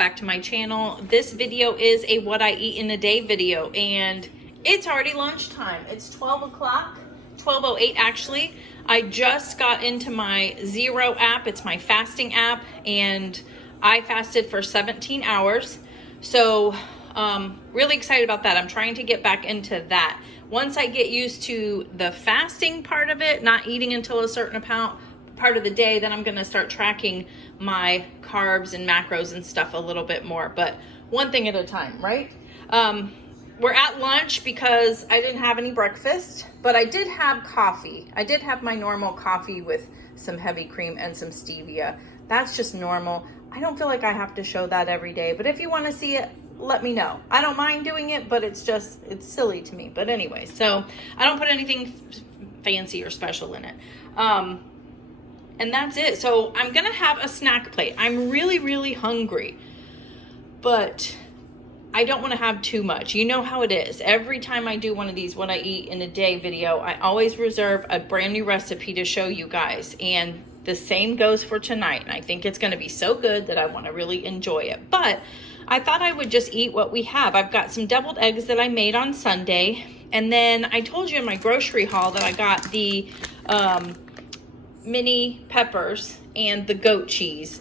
back to my channel. This video is a what I eat in a day video, and it's already lunchtime. It's 12 o'clock, 12:08 actually. I just got into my Zero app. It's my fasting app, and I fasted for 17 hours. So really excited about that. I'm trying to get back into that. Once I get used to the fasting part of it, not eating until a certain part of the day, then I'm gonna start tracking my carbs and macros and stuff a little bit more, but one thing at a time, right? We're at lunch because I didn't have any breakfast, but I did have coffee. I did have my normal coffee with some heavy cream and some stevia. That's just normal. I don't feel like I have to show that every day, but if you wanna see it, let me know. I don't mind doing it, but it's silly to me. But anyway, so I don't put anything fancy or special in it. And that's it. So I'm gonna have a snack plate. I'm really, really hungry, but I don't wanna have too much. You know how it is. Every time I do one of these what I eat in a day video, I always reserve a brand new recipe to show you guys. And the same goes for tonight. And I think it's gonna be so good that I wanna really enjoy it. But I thought I would just eat what we have. I've got some deviled eggs that I made on Sunday. And then I told you in my grocery haul that I got the mini peppers and the goat cheese.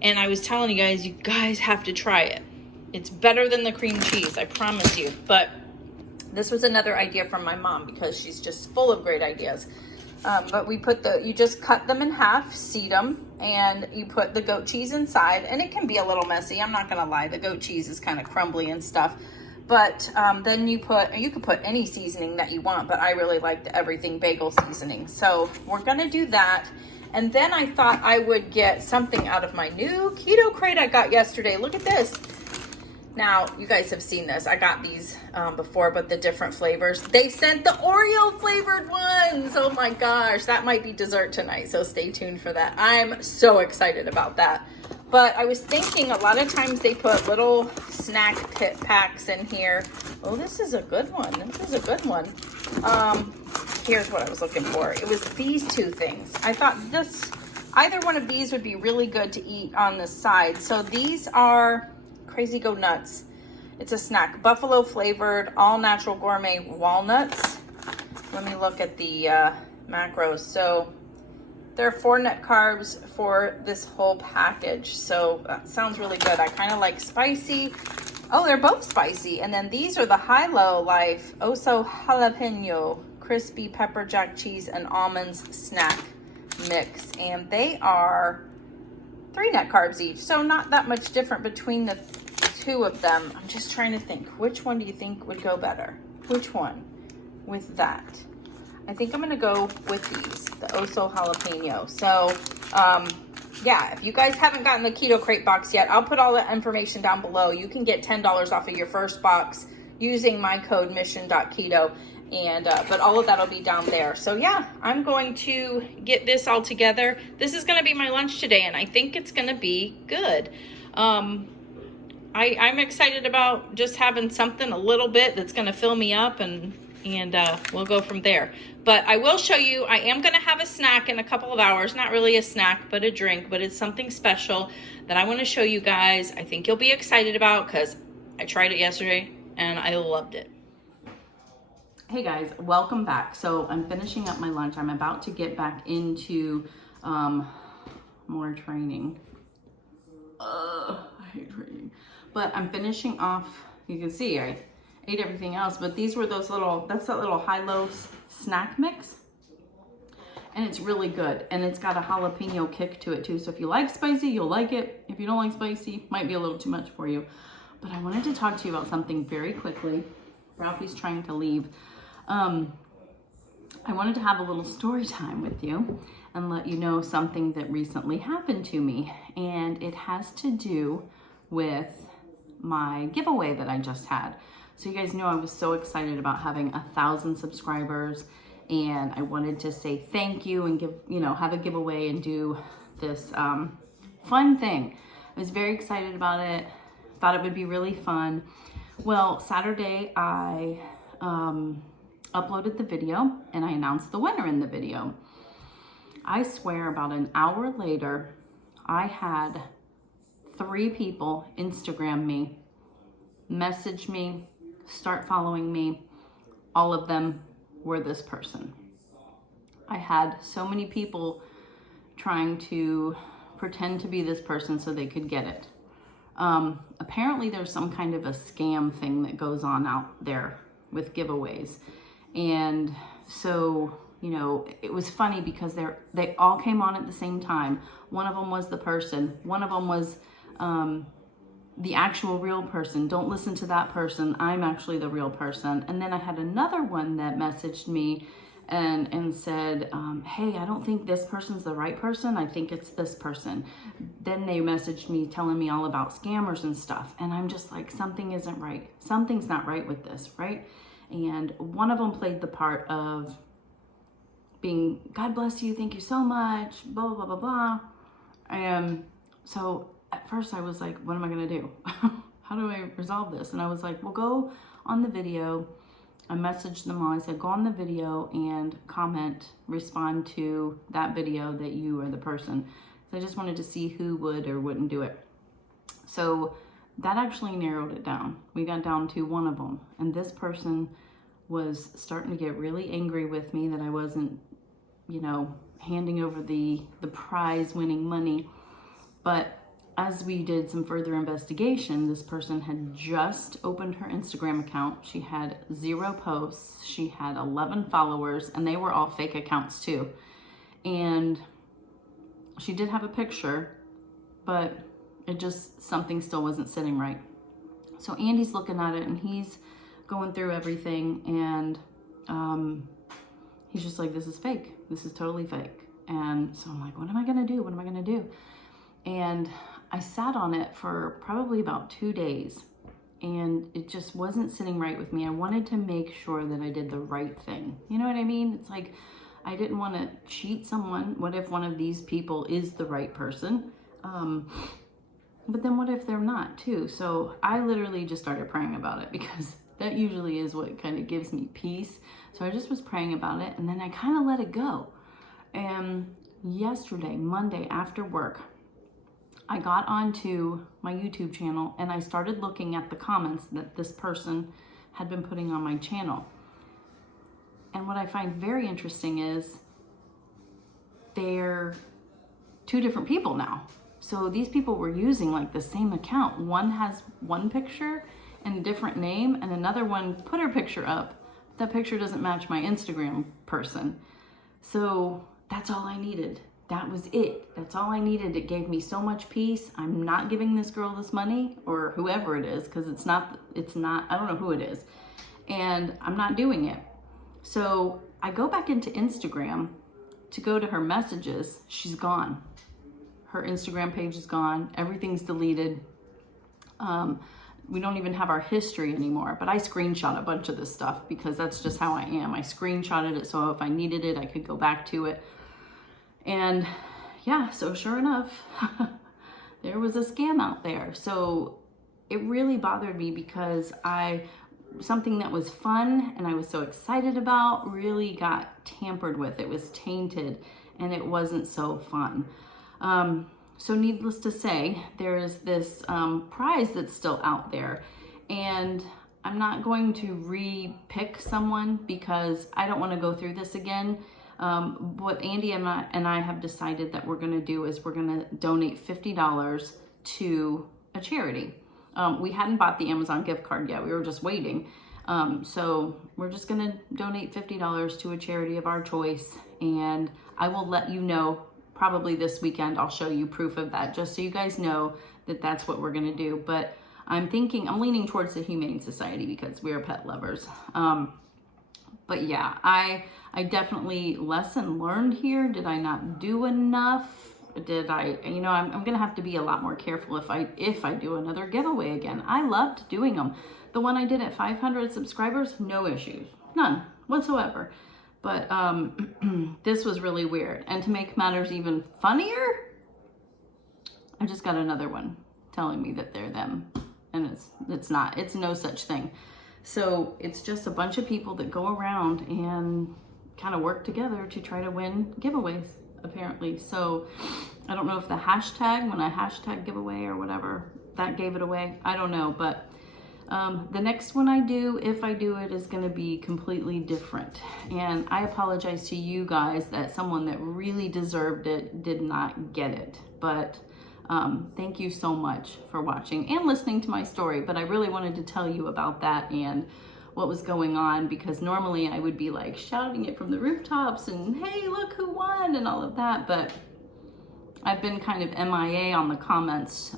And I was telling you guys have to try it. It's better than the cream cheese, I promise you. But this was another idea from my mom because she's just full of great ideas. But we put you just cut them in half, seed them, and you put the goat cheese inside. And it can be a little messy, I'm not gonna lie. The goat cheese is kind of crumbly and stuff. But then you could put any seasoning that you want, but I really like the everything bagel seasoning. So we're gonna do that. And then I thought I would get something out of my new KetoKrate I got yesterday. Look at this. Now, you guys have seen this. I got these before, but the different flavors. They sent the Oreo flavored ones. Oh my gosh, that might be dessert tonight, so stay tuned for that. I'm so excited about that. But I was thinking a lot of times they put little snack pit packs in here. Oh, this is a good one. This is a good one. Here's what I was looking for. It was these two things. I thought either one of these would be really good to eat on the side. So these are Crazy Go Nuts. It's a snack, buffalo flavored, all natural gourmet walnuts. Let me look at the macros. So there are 4 net carbs for this whole package. So that sounds really good. I kind of like spicy. Oh, they're both spicy. And then these are the High-Low Life Oso Jalapeno Crispy Pepper Jack Cheese and Almonds Snack Mix. And they are 3 net carbs each. So not that much different between the two of them. I'm just trying to think, which one do you think would go better? Which one with that? I think I'm gonna go with these, the Oso Jalapeno. So yeah, if you guys haven't gotten the KetoKrate box yet, I'll put all the information down below. You can get $10 off of your first box using my code mission.keto. And but all of that'll be down there. So yeah, I'm going to get this all together. This is gonna be my lunch today, and I think it's gonna be good. I'm excited about just having something a little bit that's gonna fill me up, and we'll go from there. But I will show you, I am gonna have a snack in a couple of hours. Not really a snack, but a drink, but it's something special that I wanna show you guys. I think you'll be excited about because I tried it yesterday and I loved it. Hey guys, welcome back. So I'm finishing up my lunch. I'm about to get back into more training. I hate training. But I'm finishing off, you can see I ate everything else, but these were that's that little high-low snack mix. And it's really good. And it's got a jalapeno kick to it too. So if you like spicy, you'll like it. If you don't like spicy, might be a little too much for you. But I wanted to talk to you about something very quickly. Ralphie's trying to leave. I wanted to have a little story time with you and let you know something that recently happened to me. And it has to do with my giveaway that I just had. So you guys know I was so excited about having 1,000 subscribers, and I wanted to say thank you and have a giveaway and do this fun thing. I was very excited about it. Thought it would be really fun. Well, Saturday I uploaded the video and I announced the winner in the video. I swear about an hour later, I had 3 people Instagram me, message me, start following me. All of them were this person. I had so many people trying to pretend to be this person so they could get it. Apparently there's some kind of a scam thing that goes on out there with giveaways. And so, you know, it was funny because they all came on at the same time. One of them was the person. One of them was the actual real person. Don't listen to that person. I'm actually the real person. And then I had another one that messaged me and said, hey, I don't think this person's the right person. I think it's this person. Then they messaged me telling me all about scammers and stuff. And I'm just like, something isn't right. Something's not right with this, right? And one of them played the part of being, God bless you, thank you so much, blah, blah, blah, blah. And so at first I was like, what am I gonna do? How do I resolve this? And I was like, well, go on the video. I messaged them all. I said, go on the video and comment, respond to that video that you are the person. So I just wanted to see who would or wouldn't do it. So that actually narrowed it down. We got down to one of them. And this person was starting to get really angry with me that I wasn't, you know, handing over the prize winning money. But as we did some further investigation, this person had just opened her Instagram account. She had 0 posts. She had 11 followers, and they were all fake accounts too. And she did have a picture, but it just, something still wasn't sitting right. So Andy's looking at it and he's going through everything, and he's just like, this is fake. This is totally fake. And so I'm like, what am I gonna do? What am I gonna do? And I sat on it for probably about 2 days, and it just wasn't sitting right with me. I wanted to make sure that I did the right thing. You know what I mean? It's like, I didn't want to cheat someone. What if one of these people is the right person? But then what if they're not too? So I literally just started praying about it, because that usually is what kind of gives me peace. So I just was praying about it, and then I kind of let it go. And yesterday, Monday, after work, I got onto my YouTube channel and I started looking at the comments that this person had been putting on my channel. And what I find very interesting is they're 2 different people now. So these people were using like the same account. One has one picture and a different name, and another one put her picture up. That picture doesn't match my Instagram person. So that's all I needed. That was it. That's all I needed. It gave me so much peace. I'm not giving this girl this money, or whoever it is, because it's not, I don't know who it is. And I'm not doing it. So I go back into Instagram to go to her messages. She's gone. Her Instagram page is gone. Everything's deleted. We don't even have our history anymore, but I screenshot a bunch of this stuff because that's just how I am. I screenshotted it so if I needed it, I could go back to it. And yeah, so sure enough, there was a scam out there. So it really bothered me because something that was fun and I was so excited about really got tampered with. It was tainted and it wasn't so fun. So needless to say, there is this prize that's still out there, and I'm not going to re-pick someone because I don't want to go through this again. What Andy and I have decided that we're going to do is we're going to donate $50 to a charity. We hadn't bought the Amazon gift card yet. We were just waiting. So we're just going to donate $50 to a charity of our choice, and I will let you know probably this weekend. I'll show you proof of that just so you guys know that that's what we're going to do. But I'm leaning towards the Humane Society because we are pet lovers. But yeah, I definitely lesson learned here. Did I not do enough? Did I, I'm going to have to be a lot more careful if I do another giveaway again. I loved doing them. The one I did at 500 subscribers, no issues, none whatsoever. But this was really weird. And to make matters even funnier, I just got another one telling me that they're them. And it's not. It's no such thing. So it's just a bunch of people that go around and kind of work together to try to win giveaways. apparently. So I don't know if the hashtag, when I hashtag giveaway or whatever, that gave it away. I don't know, but the next one I do, if I do it, is going to be completely different. And I apologize to you guys that someone that really deserved it did not get it. But thank you so much for watching and listening to my story. But I really wanted to tell you about that and what was going on, because normally I would be like shouting it from the rooftops and, hey, look who won and all of that. But I've been kind of MIA on the comments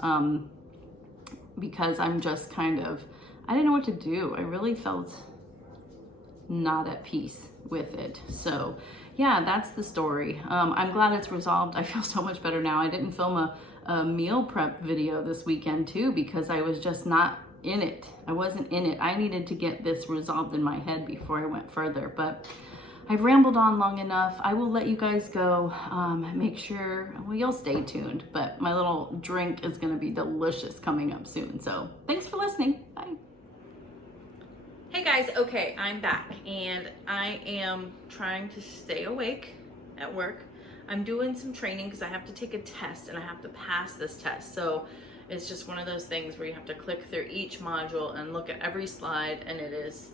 because I'm just kind of, I didn't know what to do. I really felt not at peace with it. So yeah, that's the story. I'm glad it's resolved. I feel so much better now. I didn't film a meal prep video this weekend too, because I was just not in it. I wasn't in it. I needed to get this resolved in my head before I went further, but I've rambled on long enough. I will let you guys go. Make sure, well, you'll stay tuned, but my little drink is going to be delicious coming up soon. So thanks for listening. Bye. Hey guys, okay, I'm back and I am trying to stay awake at work. I'm doing some training because I have to take a test and I have to pass this test. So it's just one of those things where you have to click through each module and look at every slide, and it is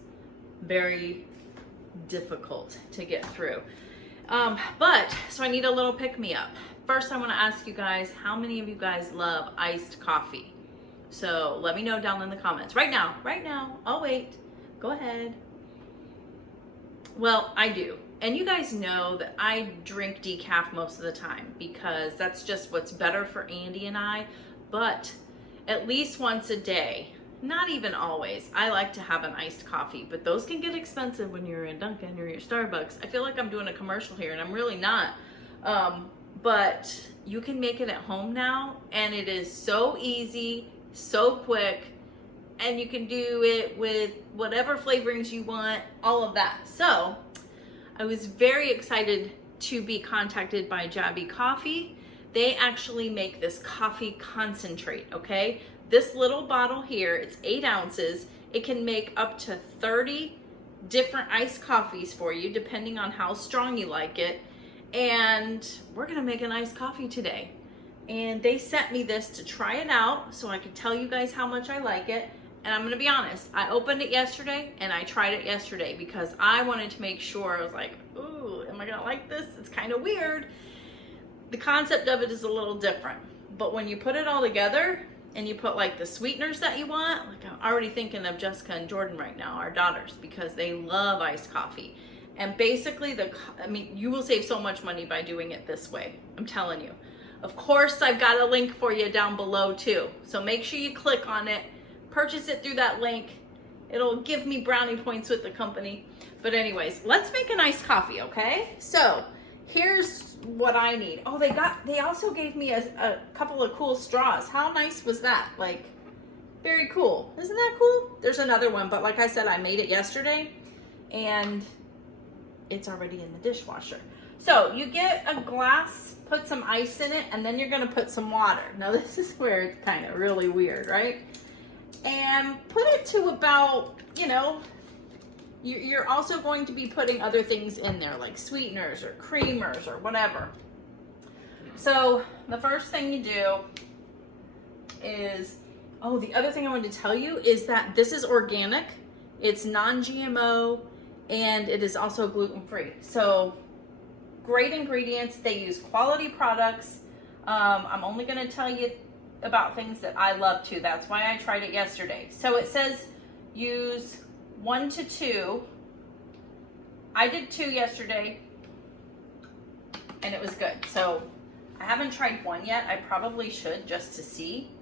very difficult to get through. So I need a little pick-me-up. First, I want to ask you guys, how many of you guys love iced coffee? So let me know down in the comments. Right now, I'll wait. Go ahead. Well, I do. And you guys know that I drink decaf most of the time because that's just what's better for Andy and I. But at least once a day, not even always, I like to have an iced coffee. But those can get expensive when you're in Dunkin' or your Starbucks. I feel like I'm doing a commercial here and I'm really not. But you can make it at home now, and it is so easy, so quick. And you can do it with whatever flavorings you want, all of that. So I was very excited to be contacted by Jabby Coffee. They actually make this coffee concentrate, okay? This little bottle here, it's 8 ounces. It can make up to 30 different iced coffees for you, depending on how strong you like it. And we're gonna make an iced coffee today. And they sent me this to try it out so I could tell you guys how much I like it. And I'm gonna be honest, I opened it yesterday and I tried it yesterday because I wanted to make sure. I was like, ooh, am I gonna like this? It's kind of weird. The concept of it is a little different, but when you put it all together and you put like the sweeteners that you want, like I'm already thinking of Jessica and Jordan right now, our daughters, because they love iced coffee. And basically you will save so much money by doing it this way. I'm telling you. Of course, I've got a link for you down below too. So make sure you click on it. Purchase it through that link. It'll give me brownie points with the company. But anyways, let's make an iced coffee, okay? So here's what I need. Oh, they also gave me a couple of cool straws. How nice was that? Like, very cool. Isn't that cool? There's another one, but like I said, I made it yesterday and it's already in the dishwasher. So you get a glass, put some ice in it, and then you're gonna put some water. Now this is where it's kind of really weird, right? And put it to about, you're also going to be putting other things in there like sweeteners or creamers or whatever. So the first thing you do is, the other thing I wanted to tell you is that this is organic, it's non-GMO, and it is also gluten-free. So great ingredients, they use quality products. I'm only gonna tell you about things that I love too. That's why I tried it yesterday. So it says use 1 to 2. I did 2 yesterday and it was good. So I haven't tried 1 yet. I probably should just to see.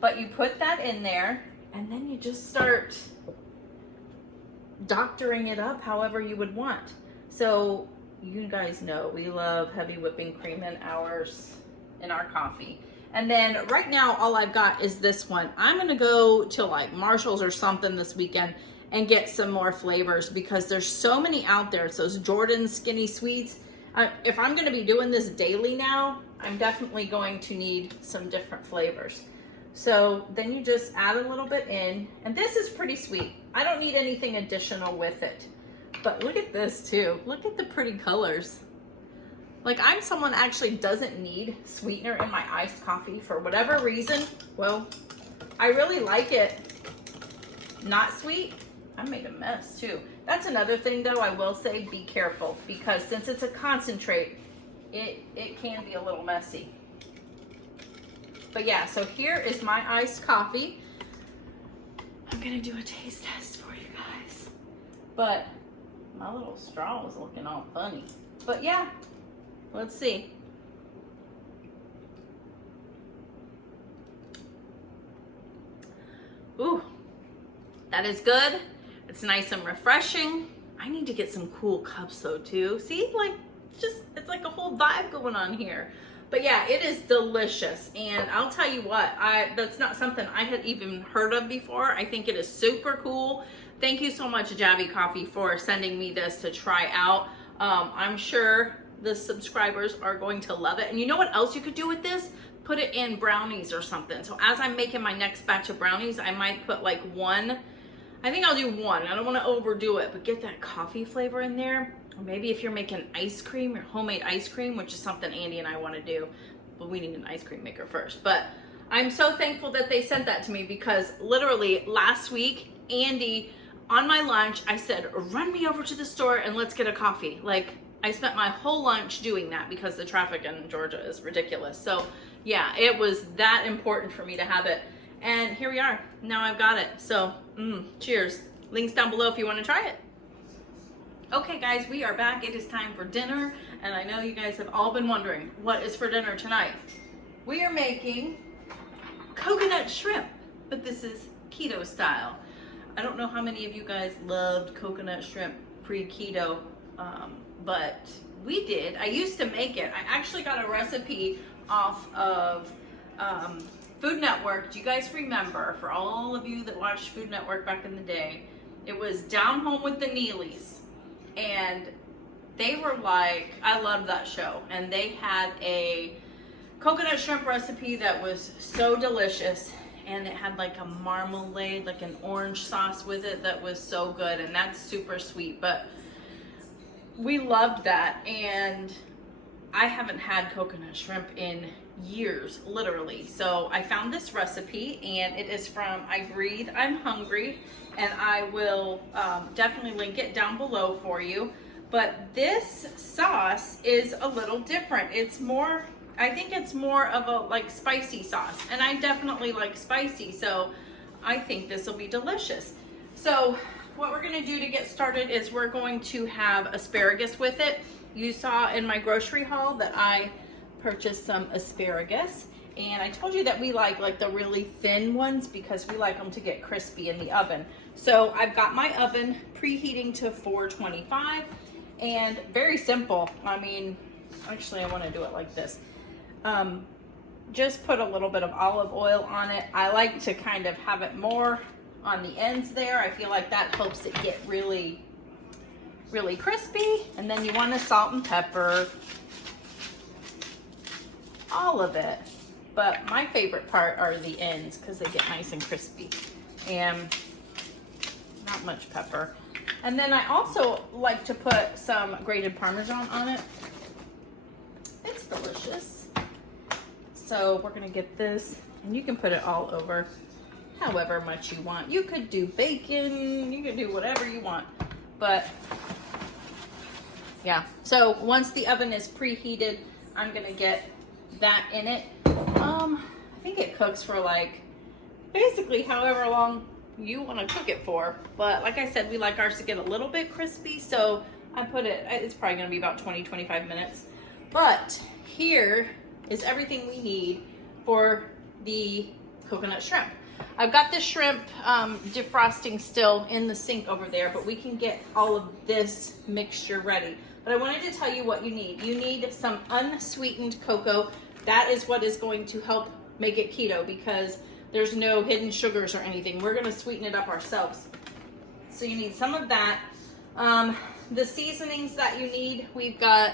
But you put that in there and then you just start doctoring it up however you would want. So you guys know we love heavy whipping cream in our coffee. And then right now, all I've got is this one. I'm gonna go to like Marshall's or something this weekend and get some more flavors because there's so many out there. It's those Jordan Skinny Sweets. If I'm gonna be doing this daily now, I'm definitely going to need some different flavors. So then you just add a little bit in, and this is pretty sweet. I don't need anything additional with it. But look at this too. Look at the pretty colors. Like, I'm someone actually doesn't need sweetener in my iced coffee for whatever reason. Well, I really like it not sweet. I made a mess too. That's another thing though, I will say, be careful, because since it's a concentrate, it can be a little messy. But yeah, so here is my iced coffee. I'm gonna do a taste test for you guys. But my little straw is looking all funny. But yeah, let's see. Ooh, that is good. It's nice and refreshing. I need to get some cool cups though too. See, like, just, it's like a whole vibe going on here. But yeah, it is delicious. And I'll tell you what, that's not something I had even heard of before. I think it is super cool. Thank you so much, Javi Coffee, for sending me this to try out. I'm sure the subscribers are going to love it. And you know what else you could do with this? Put it in brownies or something. So as I'm making my next batch of brownies, I might put like one. I think I'll do one. I don't want to overdo it, but get that coffee flavor in there. Or maybe if you're making ice cream, your homemade ice cream, which is something Andy and I want to do, but we need an ice cream maker first. But I'm so thankful that they sent that to me, because literally last week, Andy, on my lunch, I said, run me over to the store and let's get a coffee. Like, I spent my whole lunch doing that because the traffic in Georgia is ridiculous. So yeah, it was that important for me to have it. And here we are. Now I've got it. So cheers. Links down below if you want to try it. Okay guys, we are back. It is time for dinner. And I know you guys have all been wondering, what is for dinner tonight? We are making coconut shrimp, but this is keto style. I don't know how many of you guys loved coconut shrimp pre-keto, but we did. I used to make it. I actually got a recipe off of Food Network. Do you guys remember? For all of you that watched Food Network back in the day, it was Down Home with the Neelys. And they were like, I loved that show. And they had a coconut shrimp recipe that was so delicious. And it had like a marmalade, like an orange sauce with it that was so good. And that's super sweet. But we loved that. And I haven't had coconut shrimp in years, literally. So I found this recipe, and it is from I Breathe, I'm Hungry, and I will definitely link it down below for you. But this sauce is a little different. It's more, I think it's more of a like spicy sauce, and I definitely like spicy, so I think this will be delicious. So what we're gonna do to get started is we're going to have asparagus with it. You saw in my grocery haul that I purchased some asparagus, and I told you that we like the really thin ones because we like them to get crispy in the oven. So I've got my oven preheating to 425, and very simple. I mean, actually I want to do it like this. Just put a little bit of olive oil on it. I like to kind of have it more on the ends there. I feel like that helps it get really crispy. And then you want to salt and pepper all of it, but my favorite part are the ends because they get nice and crispy, and not much pepper. And then I also like to put some grated Parmesan on it. It's delicious. So we're gonna get this, and you can put it all over however much you want. You could do bacon, you could do whatever you want, but yeah. So once the oven is preheated, I'm gonna get that in it. I think it cooks for like basically however long you want to cook it for, but like I said, we like ours to get a little bit crispy, so I put it, it's probably going to be about 20-25 minutes. But here is everything we need for the coconut shrimp. I've got the shrimp defrosting still in the sink over there, but we can get all of this mixture ready. But I wanted to tell you what you need. You need some unsweetened cocoa. That is what is going to help make it keto, because there's no hidden sugars or anything. We're going to sweeten it up ourselves. So you need some of that. The seasonings that you need, we've got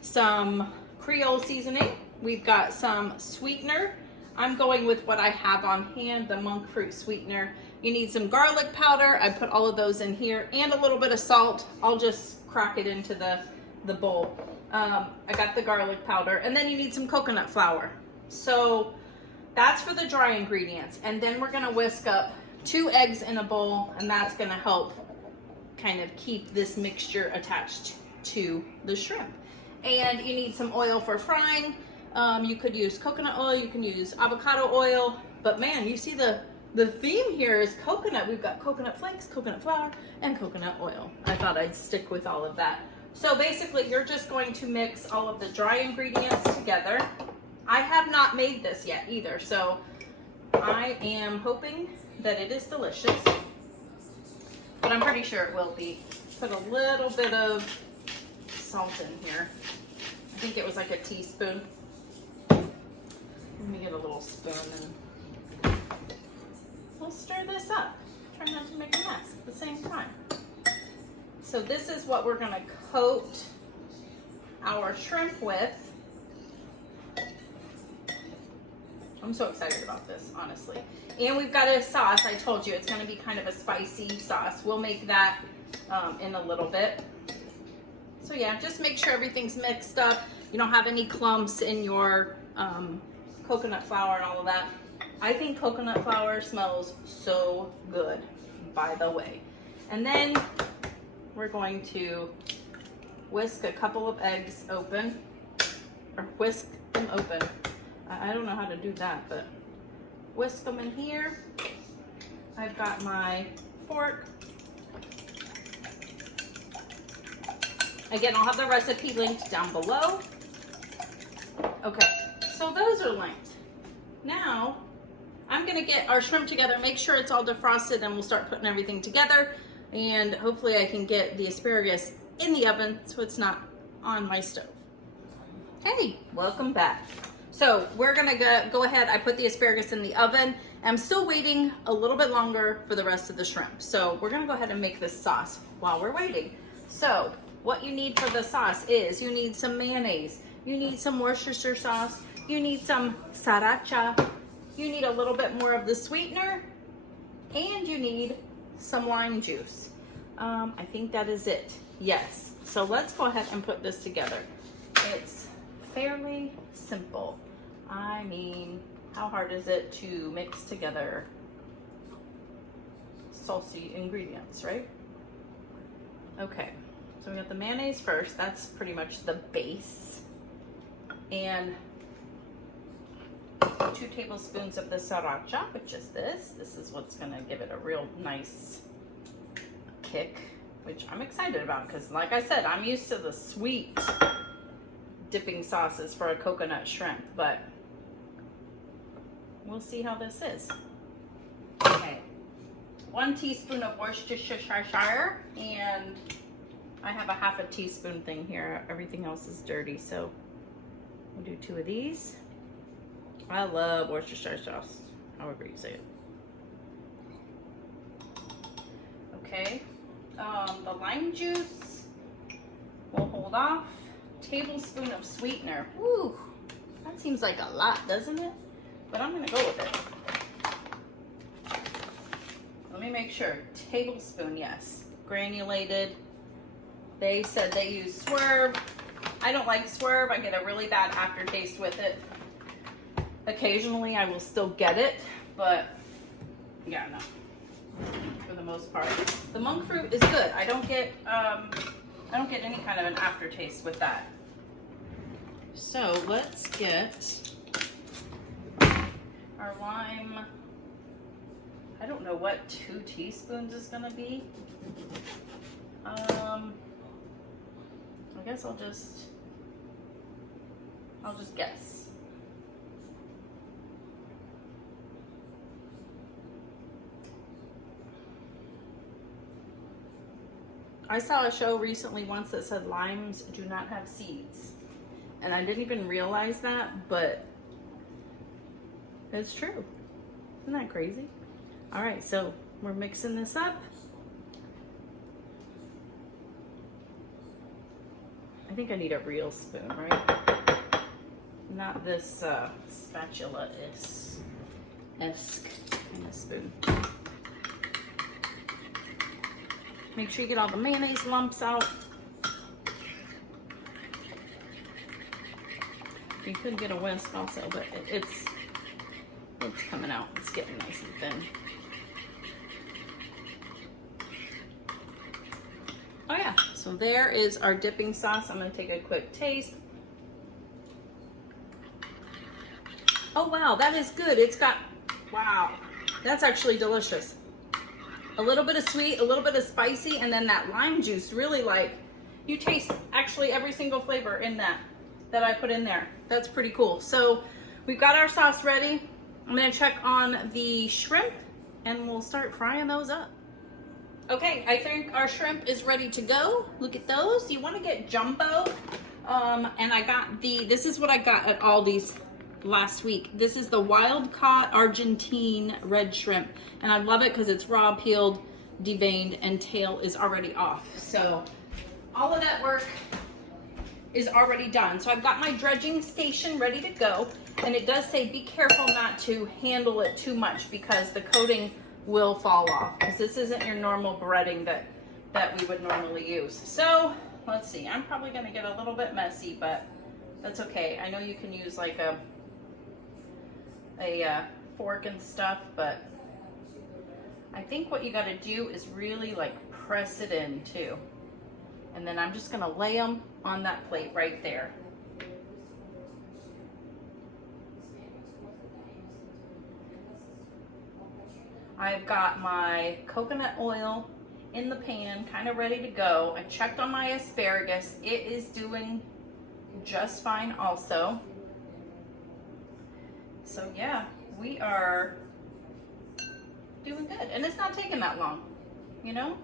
some Creole seasoning. We've got some sweetener. I'm going with what I have on hand, the monk fruit sweetener. You need some garlic powder. I put all of those in here, and a little bit of salt. I'll just crack it into the bowl. I got the garlic powder, and then you need some coconut flour. So that's for the dry ingredients. And then we're gonna whisk up 2 eggs in a bowl, and that's gonna help kind of keep this mixture attached to the shrimp. And you need some oil for frying. You could use coconut oil, you can use avocado oil, but man, you see the theme here is coconut. We've got coconut flakes, coconut flour, and coconut oil. I thought I'd stick with all of that. So basically, you're just going to mix all of the dry ingredients together. I have not made this yet either, so I am hoping that it is delicious, but I'm pretty sure it will be. Put a little bit of salt in here. I think it was like a teaspoon. Let me get a little spoon and we'll stir this up. Try not to make a mess at the same time. So this is what we're gonna coat our shrimp with. I'm so excited about this, honestly. And we've got a sauce. I told you it's gonna be kind of a spicy sauce. We'll make that in a little bit. So yeah, just make sure everything's mixed up. You don't have any clumps in your coconut flour and all of that. I think coconut flour smells so good, by the way. And then we're going to whisk a couple of eggs open, or whisk them open. I don't know how to do that, but whisk them in here. I've got my fork. Again, I'll have the recipe linked down below. Okay, so those are linked. Now, I'm gonna get our shrimp together, make sure it's all defrosted, and we'll start putting everything together. And hopefully I can get the asparagus in the oven so it's not on my stove. Hey, welcome back. So we're gonna go ahead, I put the asparagus in the oven. I'm still waiting a little bit longer for the rest of the shrimp. So we're gonna go ahead and make this sauce while we're waiting. So what you need for the sauce is you need some mayonnaise, you need some Worcestershire sauce, you need some sriracha, you need a little bit more of the sweetener, and you need some lime juice. I think that is it. Yes. So let's go ahead and put this together. It's fairly simple. I mean, how hard is it to mix together salty ingredients, right? Okay. So we got the mayonnaise first. That's pretty much the base. And 2 tablespoons of the sriracha, which is this. This is what's gonna give it a real nice kick, which I'm excited about because like I said, I'm used to the sweet dipping sauces for a coconut shrimp, but we'll see how this is. Okay, 1 teaspoon of Worcestershire, and I have a ½ teaspoon thing here. Everything else is dirty, so we'll do 2 of these. I love Worcestershire sauce, however you say it. Okay, the lime juice, we'll hold off. Tablespoon of sweetener. Woo, that seems like a lot, doesn't it? But I'm gonna go with it. Let me make sure. Tablespoon, yes. Granulated. They said they use Swerve. I don't like Swerve. I get a really bad aftertaste with it. Occasionally I will still get it, but yeah, no. For the most part. The monk fruit is good. I don't get any kind of an aftertaste with that. So let's get our lime. I don't know what 2 teaspoons is gonna be. I guess I'll just guess. I saw a show recently once that said limes do not have seeds. And I didn't even realize that, but it's true. Isn't that crazy? All right, so we're mixing this up. I think I need a real spoon, right? Not this spatula-esque kind of spoon. Make sure you get all the mayonnaise lumps out. You could get a whisk also, but it's coming out. It's getting nice and thin. Oh yeah, so there is our dipping sauce. I'm gonna take a quick taste. Oh wow, that is good. It's got, wow, that's actually delicious. A little bit of sweet, a little bit of spicy, and then that lime juice really, like, you taste actually every single flavor in that I put in there. That's pretty cool. So we've got our sauce ready. I'm gonna check on the shrimp and we'll start frying those up. Okay, I think our shrimp is ready to go. Look at those. You want to get jumbo. And I got this is what I got at Aldi's last week. This is the wild caught Argentine red shrimp. And I love it because it's raw, peeled, deveined, and tail is already off. So all of that work is already done. So I've got my dredging station ready to go. And it does say be careful not to handle it too much because the coating will fall off, because this isn't your normal breading that we would normally use. So let's see, I'm probably going to get a little bit messy, but that's okay. I know you can use like a fork and stuff, but I think what you got to do is really like press it in too. And then I'm just going to lay them on that plate right there. I've got my coconut oil in the pan, kind of ready to go. I checked on my asparagus. It is doing just fine also. So yeah, we are doing good. And it's not taking that long, you know?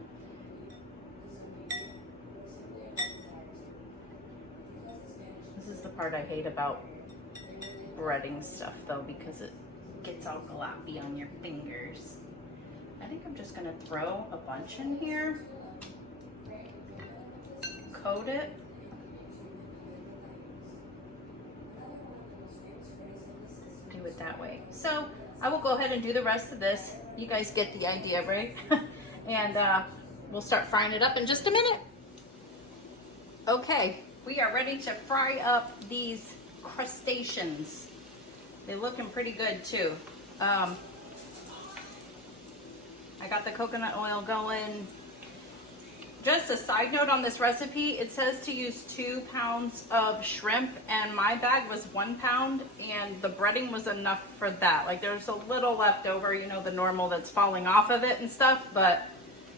This is the part I hate about breading stuff though, because it gets all gloppy on your fingers. I think I'm just gonna throw a bunch in here, coat it, do it that way. So I will go ahead and do the rest of this. You guys get the idea, right? And we'll start frying it up in just a minute. Okay, we are ready to fry up these crustaceans. They're looking pretty good too. I got the coconut oil going. Just a side note on this recipe, it says to use 2 pounds of shrimp, and my bag was 1 pound, and the breading was enough for that. Like there's a little left over, you know, the normal that's falling off of it and stuff, but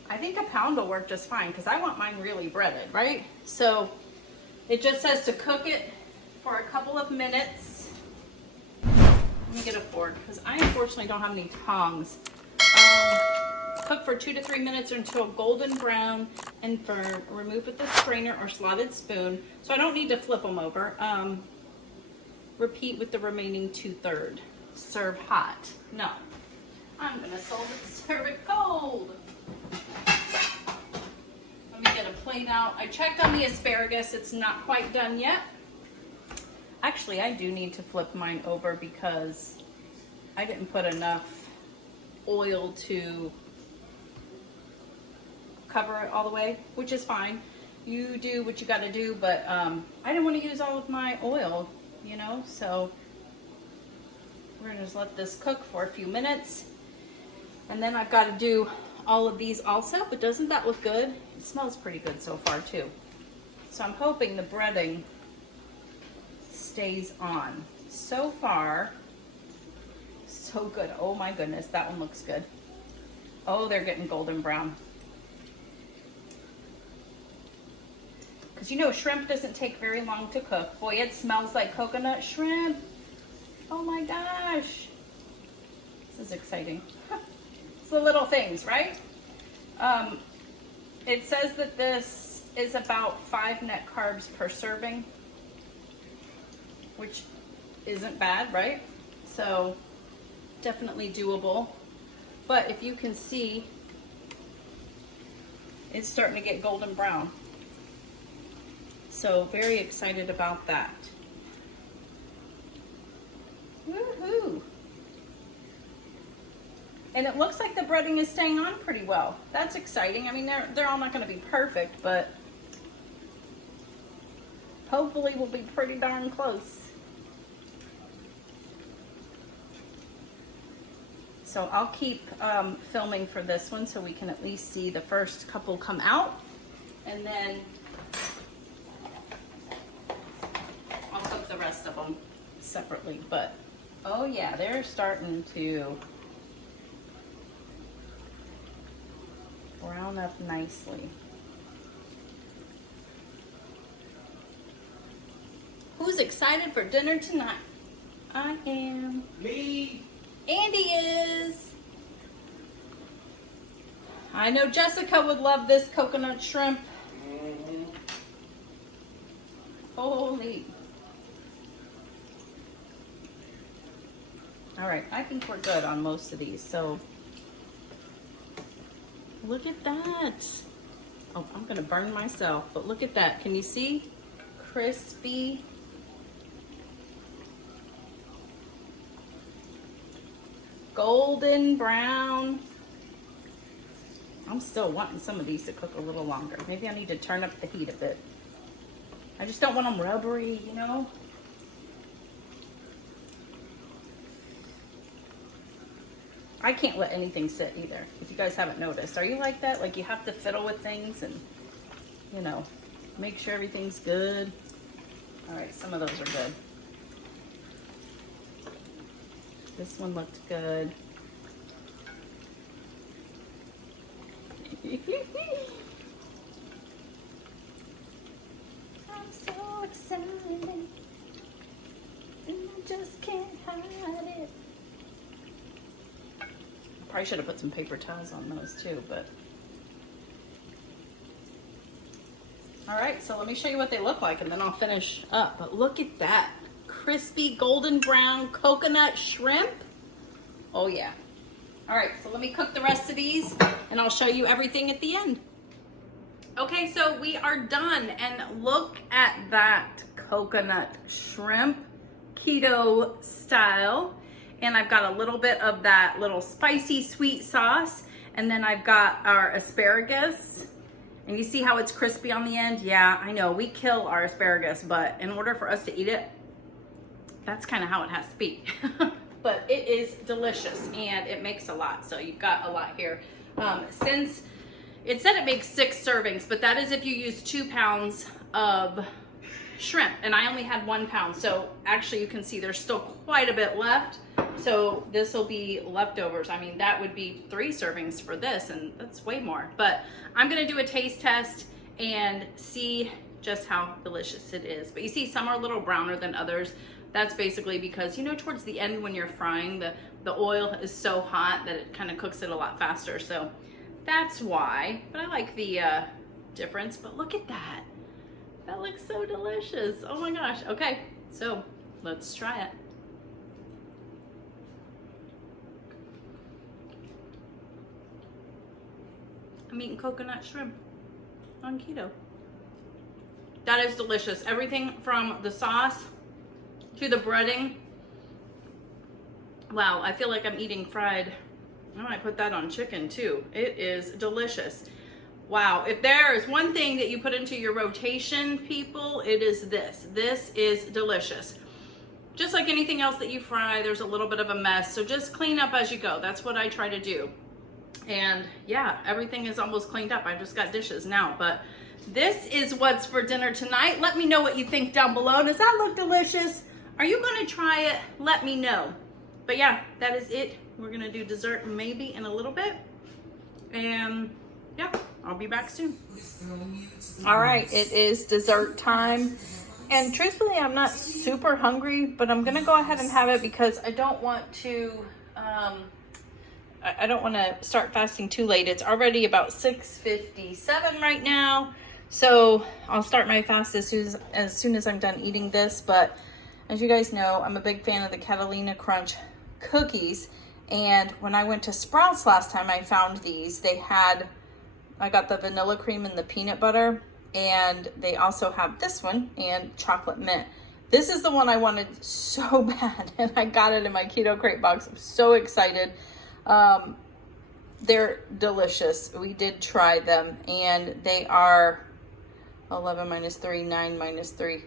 I think 1 pound will work just fine because I want mine really breaded, right? So it just says to cook it for a couple of minutes. Let me get a fork because I unfortunately don't have any tongs. Cook for 2 to 3 minutes until golden brown and firm. Remove with a strainer or slotted spoon. So I don't need to flip them over. Repeat with the remaining 2/3. Serve hot. No, I'm gonna serve it cold. Let me get a plate out. I checked on the asparagus. It's not quite done yet. Actually, I do need to flip mine over because I didn't put enough oil to cover it all the way, which is fine. You do what you got to do, but I didn't want to use all of my oil, you know, so we're gonna just let this cook for a few minutes, and then I've got to do all of these also. But doesn't that look good? It smells pretty good so far too. So I'm hoping the breading stays on. So far, so good. Oh my goodness, that one looks good. Oh, they're getting golden brown. Because you know, shrimp doesn't take very long to cook. Boy, it smells like coconut shrimp. Oh my gosh. This is exciting. It's the little things, right? It says that this is about 5 net carbs per serving, which isn't bad, right? So definitely doable. But if you can see, it's starting to get golden brown. So very excited about that. Woohoo! And it looks like the breading is staying on pretty well. That's exciting. I mean, they're all not going to be perfect, but hopefully we'll be pretty darn close. So I'll keep filming for this one so we can at least see the first couple come out. And then I'll cook the rest of them separately. But, oh yeah, they're starting to brown up nicely. Who's excited for dinner tonight? I am. Me. Andy is. I know Jessica would love this coconut shrimp. Holy. All right, I think we're good on most of these. So look at that. Oh, I'm gonna burn myself, but look at that. Can you see? Crispy. Golden brown. I'm still wanting some of these to cook a little longer. Maybe I need to turn up the heat a bit. I just don't want them rubbery, you know? I can't let anything sit either, if you guys haven't noticed. Are you like that? Like you have to fiddle with things and, you know, make sure everything's good. All right, some of those are good. This one looked good. I'm so excited, and I just can't hide it. Probably should have put some paper towels on those too, but. All right, so let me show you what they look like and then I'll finish up. But look at that. Crispy golden brown coconut shrimp. Oh yeah. All right, so let me cook the rest of these and I'll show you everything at the end. Okay, so we are done and look at that coconut shrimp, keto style. And I've got a little bit of that little spicy sweet sauce. And then I've got our asparagus. And you see how it's crispy on the end? Yeah, I know, we kill our asparagus, but in order for us to eat it, that's kind of how it has to be. But it is delicious and it makes a lot. So you've got a lot here. Since it said it makes 6 servings, but that is if you use 2 pounds of shrimp, and I only had 1 pound. So actually you can see there's still quite a bit left. So this will be leftovers. I mean, that would be 3 servings for this, and that's way more. But I'm gonna do a taste test and see just how delicious it is. But you see some are a little browner than others. That's basically because, you know, towards the end when you're frying, the oil is so hot that it kind of cooks it a lot faster. So that's why. But I like the difference. But look at that. That looks so delicious. Oh my gosh. Okay, so let's try it. I'm eating coconut shrimp on keto. That is delicious. Everything from the sauce to the breading. Wow, I feel like I'm eating fried. I might put that on chicken too. It is delicious. Wow, if there is one thing that you put into your rotation, people, it is this. This is delicious. Just like anything else that you fry, there's a little bit of a mess. So just clean up as you go. That's what I try to do. And yeah, everything is almost cleaned up. I just got dishes now, but this is what's for dinner tonight. Let me know what you think down below. Does that look delicious? Are you gonna try it? Let me know. But yeah, that is it. We're gonna do dessert maybe in a little bit. And yeah, I'll be back soon. All right, it is dessert time. And truthfully, I'm not super hungry, but I'm gonna go ahead and have it because I don't want to, I don't want to start fasting too late. It's already about 6:57 right now. So I'll start my fast as soon as I'm done eating this. But as you guys know, I'm a big fan of the Catalina Crunch cookies. And when I went to Sprouts last time, I found these. I got the vanilla cream and the peanut butter. And they also have this one and chocolate mint. This is the one I wanted so bad. And I got it in my KetoKrate box. I'm so excited. They're delicious. We did try them. And they are 11 minus 3, 9 minus 3.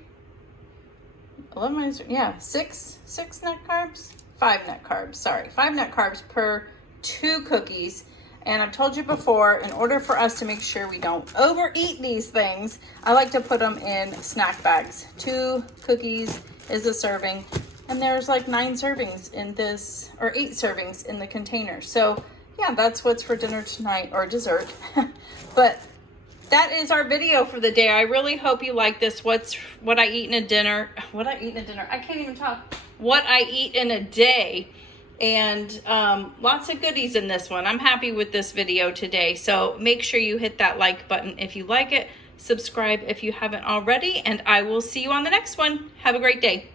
11 minus 3, yeah, 6 net carbs? 5 net carbs, sorry. 5 net carbs per 2 cookies. And I've told you before, in order for us to make sure we don't overeat these things, I like to put them in snack bags. 2 cookies is a serving, and there's like 9 servings in this, or 8 servings in the container. So yeah, that's what's for dinner tonight, or dessert. But that is our video for the day. I really hope you like this. What I eat in a dinner. What I eat in a dinner. I can't even talk. What I eat in a day. And lots of goodies in this one. I'm happy with this video today. So make sure you hit that like button if you like it. Subscribe if you haven't already. And I will see you on the next one. Have a great day.